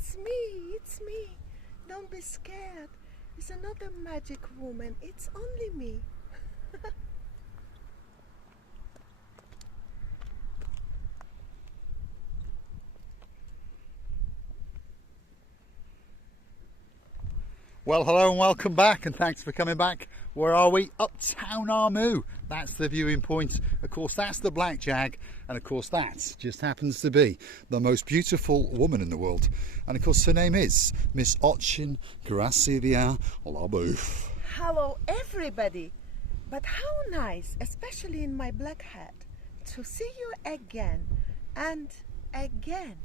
it's me, it's me. Don't be scared. It's another magic woman. It's only me. Well, hello and welcome back, and thanks for coming back. Where are we? Uptown Armu. That's the viewing point. Of course, that's the Black Jag, and of course, that just happens to be the most beautiful woman in the world. And of course, her name is Miss Ochin Gracilia Labouf. Hello, everybody. But how nice, especially in my black hat, to see you again and again.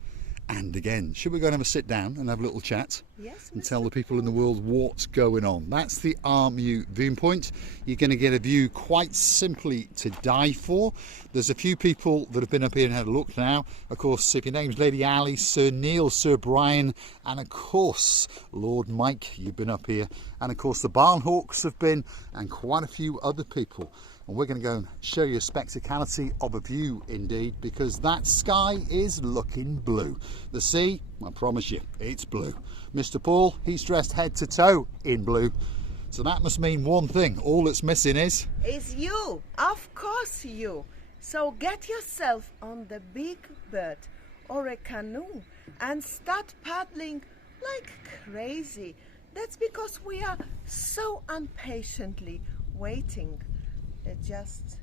And again, should we go and have a sit down and have a little chat? Yes, and Mr. tell the people in the world what's going on. That's the Armu viewing point. You're going to get a view quite simply to die for. There's a few people that have been up here and had a look now. Of course, if your name's Lady Ali, Sir Neil, Sir Brian, and of course Lord Mike, you've been up here, and of course the Barnhawks have been, and quite a few other people. And we're going to go and show you a spectacality of a view indeed, because that sky is looking blue. The sea, I promise you, it's blue. Mr. Paul, he's dressed head to toe in blue. So that must mean one thing. All that's missing is you. Of course you. So get yourself on the big bird or a canoe and start paddling like crazy. That's because we are so impatiently waiting just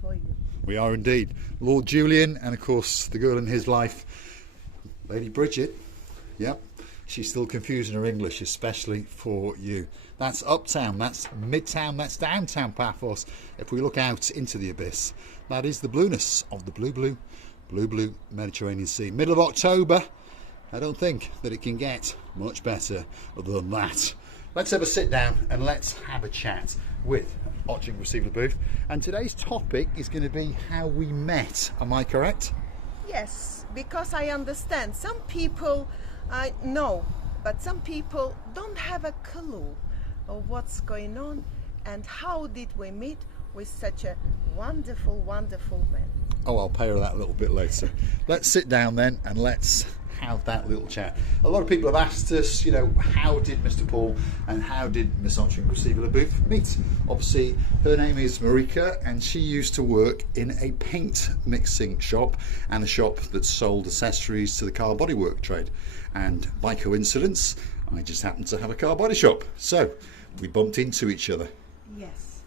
for you. We are indeed. Lord Julian, and of course the girl in his life, Lady Bridget. Yep, she's still confusing her English, especially for you. That's uptown, that's midtown, that's downtown Paphos. If we look out into the abyss, that is the blueness of the blue Mediterranean Sea. Middle of October. I don't think that it can get much better than that. Let's have a sit down and let's have a chat with Ochin Gracilia Labouf. And today's topic is going to be how we met. Am I correct? Yes, because I understand some people know, but some people don't have a clue of what's going on and how did we meet with such a wonderful, wonderful man. Oh, I'll pay her that a little bit later. Let's sit down then and let's have that little chat. A lot of people have asked us, you know, how did Mr. Paul and how did Miss Ochin Gracilia Labouf meet? Obviously, her name is Marika, and she used to work in a paint mixing shop and a shop that sold accessories to the car bodywork trade. And by coincidence, I just happened to have a car body shop. So we bumped into each other. Yes.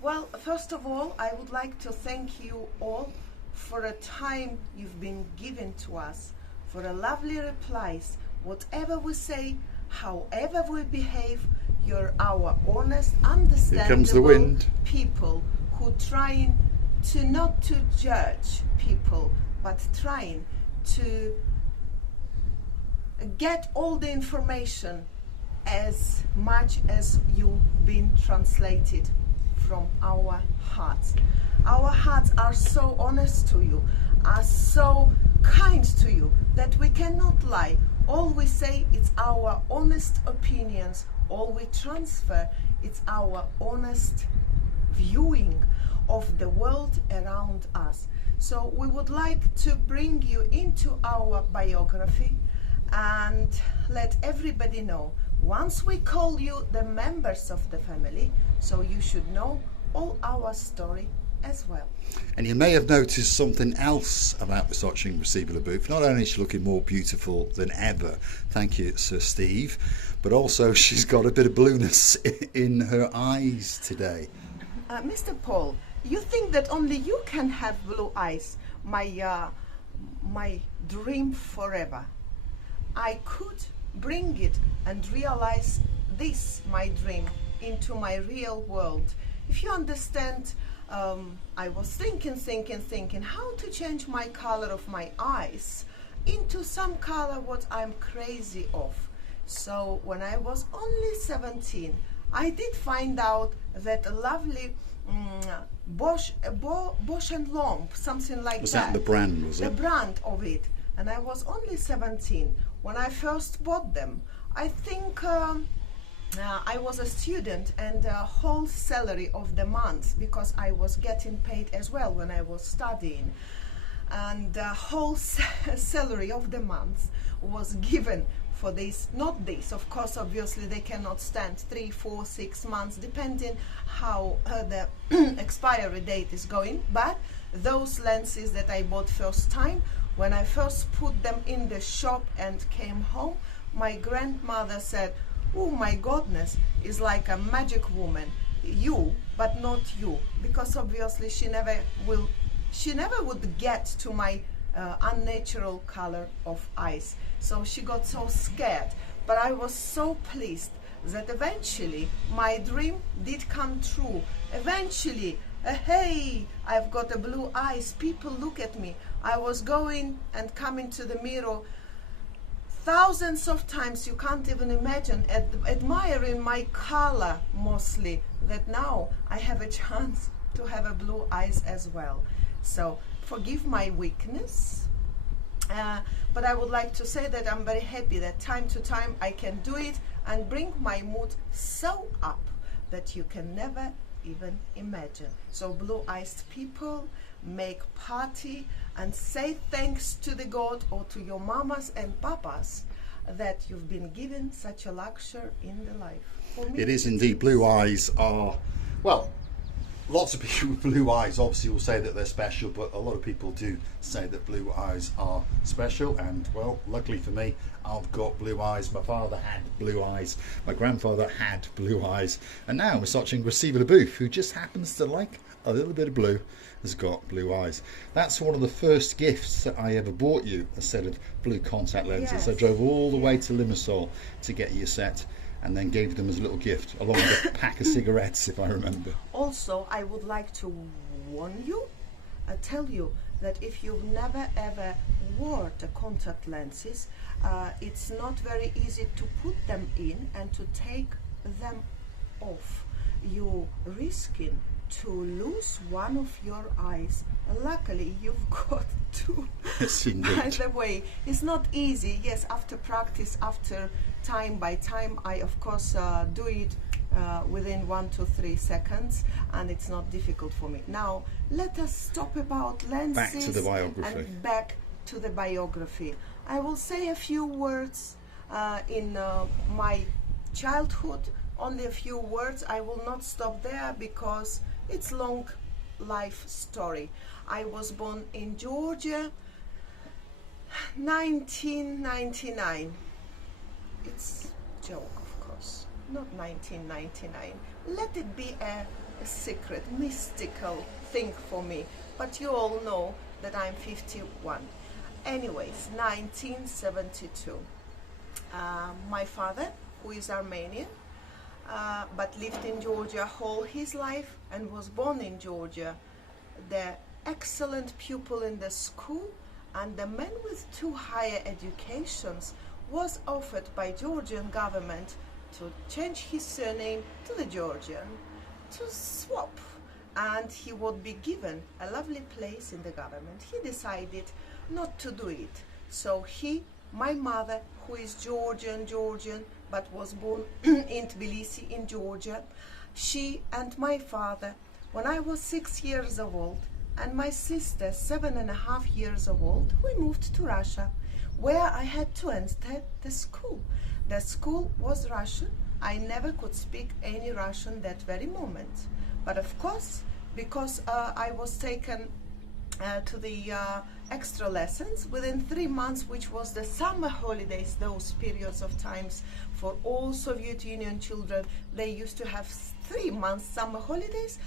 Well, first of all, I would like to thank you all for a time you've been given to us, for a lovely replies. Whatever we say, however we behave, you're our honest, understandable people who trying to not to judge people, but trying to get all the information as much as you've been translated from our hearts. Our hearts are so honest to you, are so kind to you, that we cannot lie. All we say is our honest opinions. All we transfer is our honest viewing of the world around us. So we would like to bring you into our biography and let everybody know. Once we call you the members of the family, so you should know all our story as well. And you may have noticed something else about Miss Ochin Gracilia Labouf. Not only is she looking more beautiful than ever, thank you, Sir Steve, but also she's got a bit of blueness in her eyes today. Mr. Paul, you think that only you can have blue eyes? My dream forever. I could bring it and realize this, my dream, into my real world. If you understand, I was thinking how to change my color of my eyes into some color what I'm crazy of. So when I was only 17, I did find out that a lovely Bosch and Lomb, something like that. Was that the brand, was it? The brand of it. And I was only 17 when I first bought them. I think I was a student and a whole salary of the month, because I was getting paid as well when I was studying. and the whole salary of the month was given for this. Not this, of course, obviously they cannot stand 3, 4, 6 months depending how the expiry date is going, but those lenses that I bought first time, when I first put them in the shop and came home, my grandmother said, oh my goodness, is like a magic woman, you but not you, because obviously she never would get to my unnatural color of eyes. So she got so scared, but I was so pleased that eventually my dream did come true. Eventually, hey, I've got a blue eyes, people look at me. I was going and coming to the mirror thousands of times, you can't even imagine, admiring my color mostly, that now I have a chance to have a blue eyes as well. So forgive my weakness, but I would like to say that I'm very happy that time to time I can do it and bring my mood so up that you can never even imagine. So blue-eyed people, make party and say thanks to the God or to your mamas and papas that you've been given such a luxury in the life. For me, it is indeed. Blue eyes are, well, lots of people with blue eyes obviously will say that they're special, but a lot of people do say that blue eyes are special, and well, luckily for me, I've got blue eyes. My father had blue eyes, my grandfather had blue eyes, and now we're watching Receiver LaBouffe, who just happens to like a little bit of blue, has got blue eyes. That's one of the first gifts that I ever bought you, a set of blue contact lenses. Yes. I drove all the way to Limassol to get you a set, and then gave them as a little gift, along with a pack of cigarettes, if I remember. Also, I would like to warn you, tell you that if you've never ever wore the contact lenses, it's not very easy to put them in and to take them off. You're risking to lose one of your eyes. Luckily, you've got two. Yes, indeed. By the way, it's not easy. Yes, after practice, after time by time, I of course do it within 1 to 3 seconds, and it's not difficult for me. Now, let us stop about lenses. Back to the biography. And back to the biography. I will say a few words in my childhood. Only a few words. I will not stop there because it's long life story. I was born in Georgia, 1999. It's joke, of course, not 1999. Let it be a secret, mystical thing for me. But you all know that I'm 51. Anyways, 1972. My father, who is Armenian, but lived in Georgia all his life and was born in Georgia, the excellent pupil in the school, and the man with 2 higher educations was offered by Georgian government to change his surname to the Georgian, to swap, and he would be given a lovely place in the government. He decided not to do it. So my mother, who is Georgian, but was born in Tbilisi in Georgia, she and my father, when I was 6 years old, and my sister 7.5 years old, we moved to Russia, where I had to enter the school. The school was Russian. I never could speak any Russian that very moment. But of course, because I was taken to the extra lessons within 3 months, which was the summer holidays, those periods of times for all Soviet Union children, they used to have 3 months summer holidays.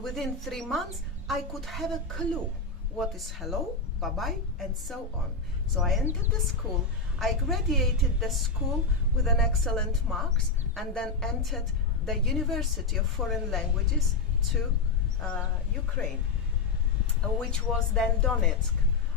Within 3 months, I could have a clue what is hello, bye-bye, and so on. So I entered the school. I graduated the school with an excellent marks, and then entered the University of Foreign Languages to Ukraine, which was then Donetsk.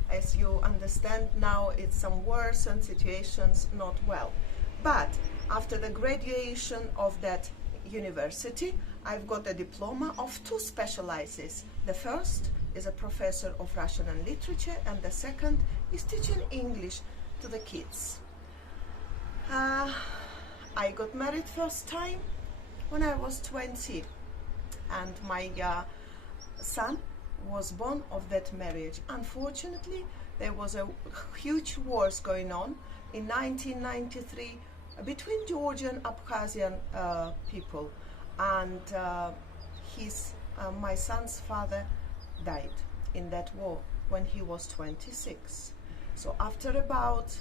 As you understand now, it's some worse and situations not well. But after the graduation of that university, I've got a diploma of 2 specializes. The first is a professor of Russian and literature, and the second is teaching English to the kids. I got married first time when I was 20, and my son was born of that marriage. Unfortunately, there was a huge wars going on in 1993 between Georgian and Abkhazian people, and my son's father died in that war when he was 26. So after about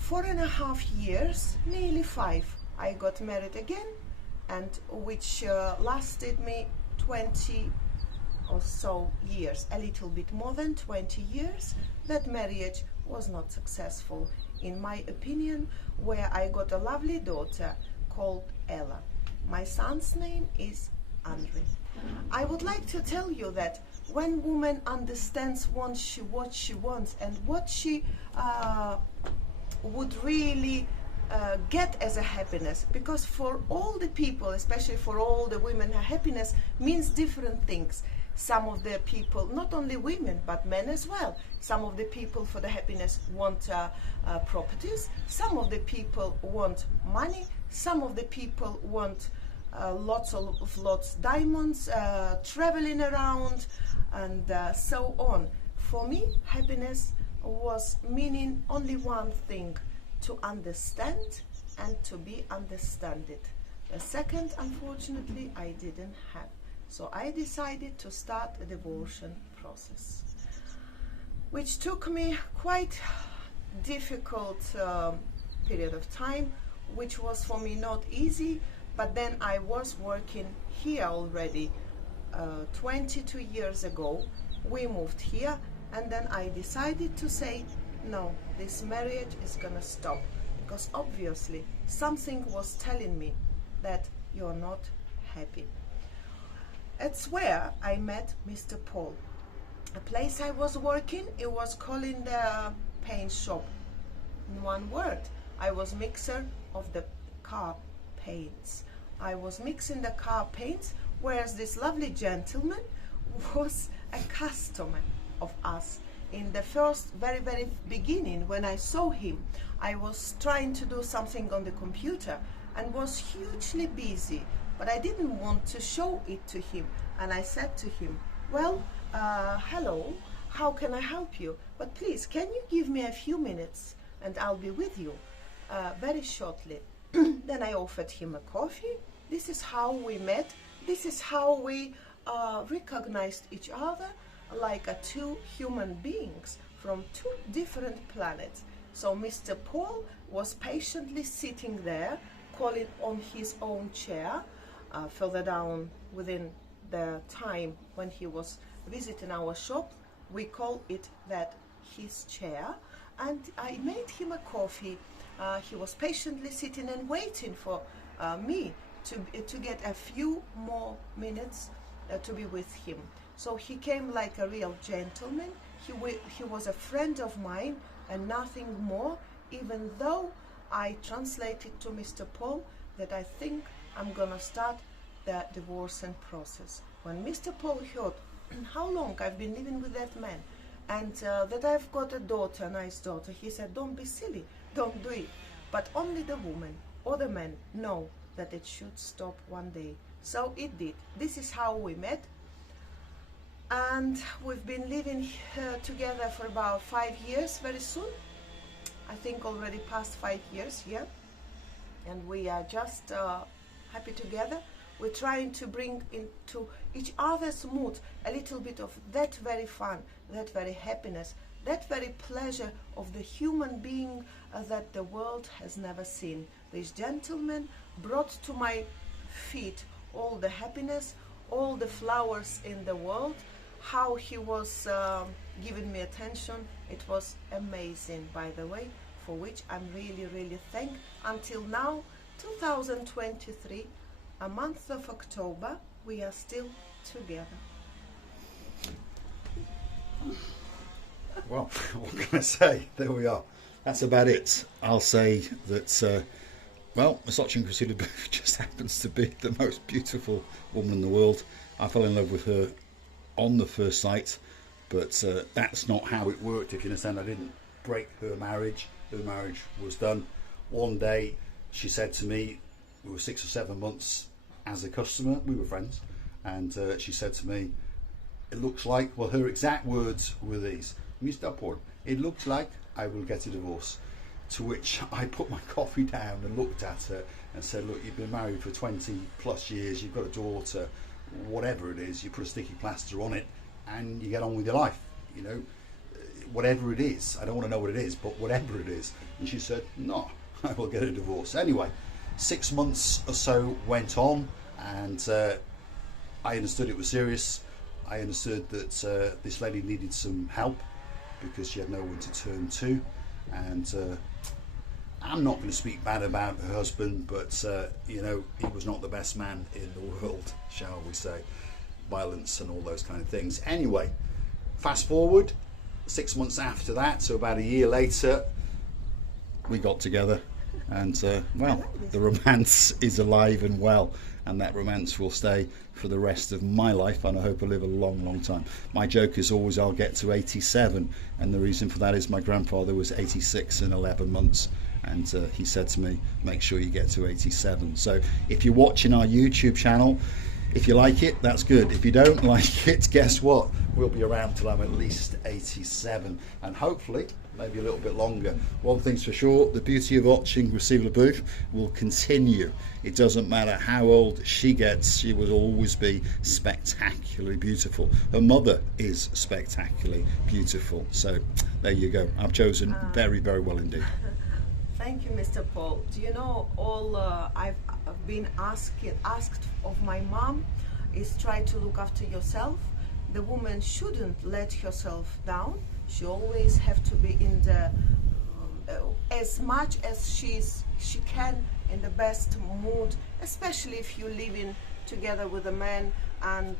4.5 years, nearly 5, I got married again, and which lasted me 20 or so years, a little bit more than 20 years. That marriage was not successful, in my opinion, where I got a lovely daughter called Ella. My son's name is Andrei. I would like to tell you that when woman understands what she wants and what she would really get as a happiness, because for all the people, especially for all the women, happiness means different things. Some of the people, not only women but men as well, some of the people for the happiness want properties, some of the people want money, some of the people want lots diamonds, traveling around, and so on. For me, happiness was meaning only one thing: to understand and to be understood. The second, unfortunately, I didn't have. So I decided to start a divorce process, which took me quite difficult period of time, which was for me not easy. But then I was working here already 22 years ago. We moved here, and then I decided to say, no, this marriage is gonna stop, because obviously something was telling me that you're not happy. It's where I met Mr. Paul. A place I was working, it was calling the paint shop. In one word, I was mixer of the car paints. I was mixing the car paints, whereas this lovely gentleman was a customer of us. In the first, very beginning, when I saw him, I was trying to do something on the computer and was hugely busy, but I didn't want to show it to him. And I said to him, well, hello, how can I help you? But please, can you give me a few minutes and I'll be with you very shortly. Then I offered him a coffee. This is how we met. This is how we recognized each other, like two human beings from two different planets. So Mr. Paul was patiently sitting there, calling on his own chair. Further down within the time when he was visiting our shop, we call it that his chair, and I made him a coffee. He was patiently sitting and waiting for me to get a few more minutes to be with him. So he came like a real gentleman. He was a friend of mine and nothing more, even though I translated to Mr. Paul that I think I'm gonna start the divorcing process. When Mr. Paul heard how long I've been living with that man and that I've got a daughter, a nice daughter, he said, don't be silly, don't do it. But only the woman or the man know that it should stop one day. So it did. This is how we met. And we've been living together for about 5 years very soon. I think already past 5 years, yeah. And we are just happy together. We're trying to bring into each other's mood a little bit of that very fun, that very happiness, that very pleasure of the human being that the world has never seen. This gentleman brought to my feet all the happiness, all the flowers in the world. How he was giving me attention, it was amazing, by the way, for which I'm really thankful. Until now, 2023, a month of October, we are still together. Well, what can I say? There we are. That's about it. I'll say that, well, Sochin Cressida just happens to be the most beautiful woman in the world. I fell in love with her on the first sight, but that's not how it worked, if you understand. I didn't break her marriage. Her marriage was done. One day she said to me, we were 6 or 7 months as a customer, we were friends, and she said to me, it looks like, well, her exact words were these: Mr. Paul, it looks like I will get a divorce. To which I put my coffee down and looked at her and said, look, you've been married for 20 plus years, you've got a daughter, whatever it is, you put a sticky plaster on it and you get on with your life, you know, whatever it is. I don't want to know what it is, but whatever it is. And she said, no, I will get a divorce. Anyway, 6 months or so went on, and I understood it was serious. I understood that this lady needed some help because she had no one to turn to. And I'm not going to speak bad about her husband, but you know, he was not the best man in the world, shall we say. Violence and all those kind of things. Anyway, fast forward 6 months after that, so about a year later, we got together, and well, the romance is alive and well, and that romance will stay for the rest of my life, and I hope I live a long, long time. My joke is always I'll get to 87, and the reason for that is my grandfather was 86 in 11 months, and he said to me, make sure you get to 87. So if you're watching our YouTube channel, if you like it, that's good. If you don't like it, guess what? We'll be around till I'm at least 87, and hopefully maybe a little bit longer. One thing's for sure, the beauty of watching Receive LaBeouf will continue. It doesn't matter how old she gets, she will always be spectacularly beautiful. Her mother is spectacularly beautiful. So there you go. I've chosen very, very well indeed. Thank you, Mr. Paul. Do you know, all I've been asked of my mom is try to look after yourself. The woman shouldn't let herself down. She always have to be in the as much as she can in the best mood, especially if you're living together with a man and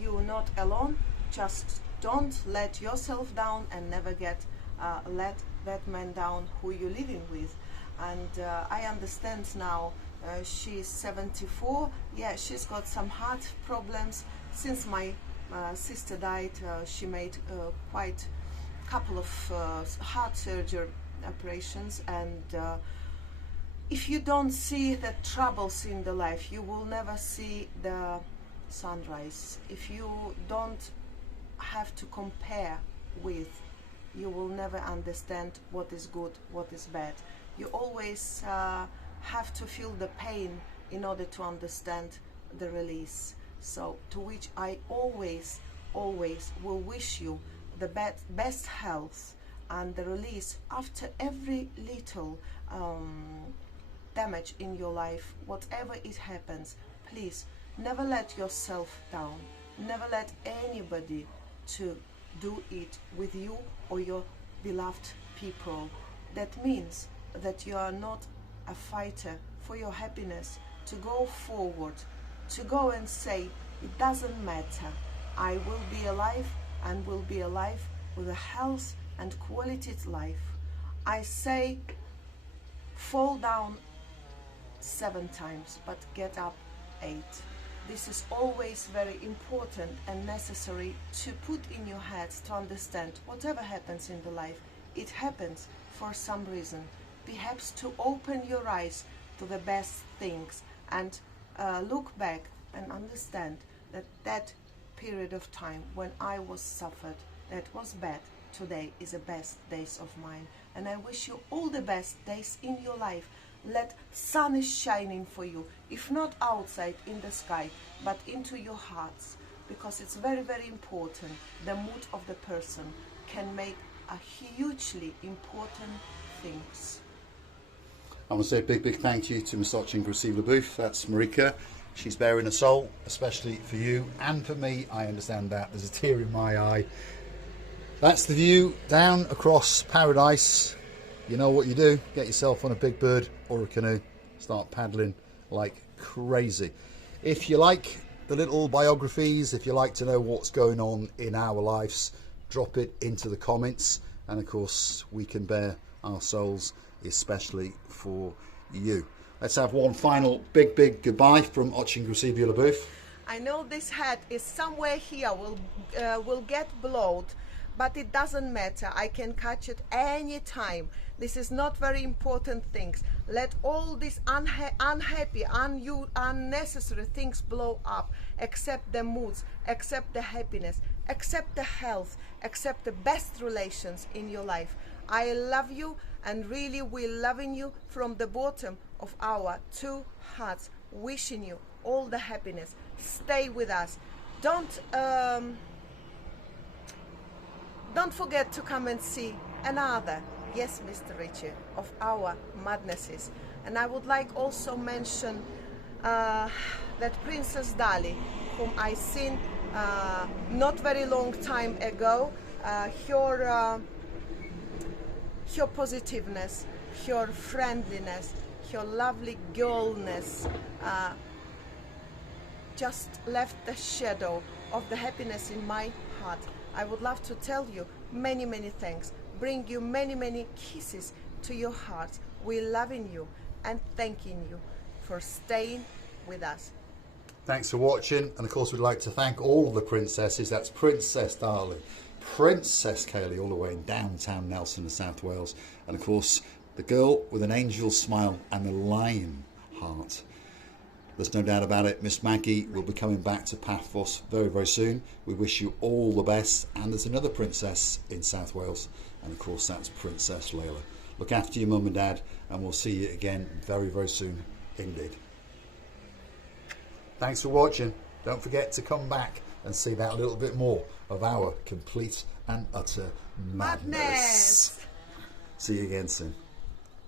you're not alone. Just don't let yourself down and never let that man down who you're living with. And I understand now, she's 74. Yeah, she's got some heart problems. Since my sister died, she made quite a couple of heart surgery operations, and if you don't see the troubles in the life, you will never see the sunrise. If you don't have to compare with, you will never understand what is good, what is bad. You always have to feel the pain in order to understand the release. So to which I always will wish you the best health and the release after every little damage in your life. Whatever it happens, please never let yourself down. Never let anybody to do it with you or your beloved people. That means that you are not a fighter for your happiness, to go forward, to go and say, it doesn't matter, I will be alive and will be alive with a health and quality life. I say, fall down 7 times, but get up 8. This is always very important and necessary to put in your heads to understand whatever happens in the life, it happens for some reason. Perhaps to open your eyes to the best things and look back and understand that that period of time when I was suffered, that was bad, today is the best days of mine. And I wish you all the best days in your life. Let sun is shining for you, if not outside in the sky, but into your hearts, because it's very, very important. The mood of the person can make a hugely important things. I want to say a big, big thank you to Miss Watching Receive LaBeouf. That's Marika. She's bearing a soul, especially for you and for me. I understand that. There's a tear in my eye. That's the view down across paradise. You know what you do, get yourself on a big bird or a canoe, start paddling like crazy. If you like the little biographies, if you like to know what's going on in our lives, drop it into the comments, and of course we can bare our souls, especially for you. Let's have one final big, big goodbye from Watching Receive LaBeouf. I know this hat is somewhere here, will get blowed, but it doesn't matter. I can catch it any time. This is not very important things. Let all these unhappy, unnecessary things blow up. Accept the moods, accept the happiness, accept the health, accept the best relations in your life. I love you, and really we're loving you from the bottom of our two hearts, wishing you all the happiness. Stay with us. Don't forget to come and see another, yes, Mr. Richie, of our madnesses. And I would like also mention that Princess Dali, whom I seen not very long time ago, her positiveness, her friendliness, her lovely girlness just left the shadow of the happiness in my heart. I would love to tell you many, many thanks, bring you many, many kisses to your heart. We're loving you and thanking you for staying with us. Thanks for watching, and of course we'd like to thank all the princesses. That's Princess Darling, Princess Kaylee, all the way in downtown Nelson in South Wales, and of course the girl with an angel smile and the lion heart. There's no doubt about it, Miss Maggie will be coming back to Paphos very, very soon. We wish you all the best, and there's another princess in South Wales, and of course that's Princess Layla. Look after your mum and dad, and we'll see you again very, very soon indeed. Thanks for watching. Don't forget to come back and see that little bit more of our complete and utter madness. See you again soon.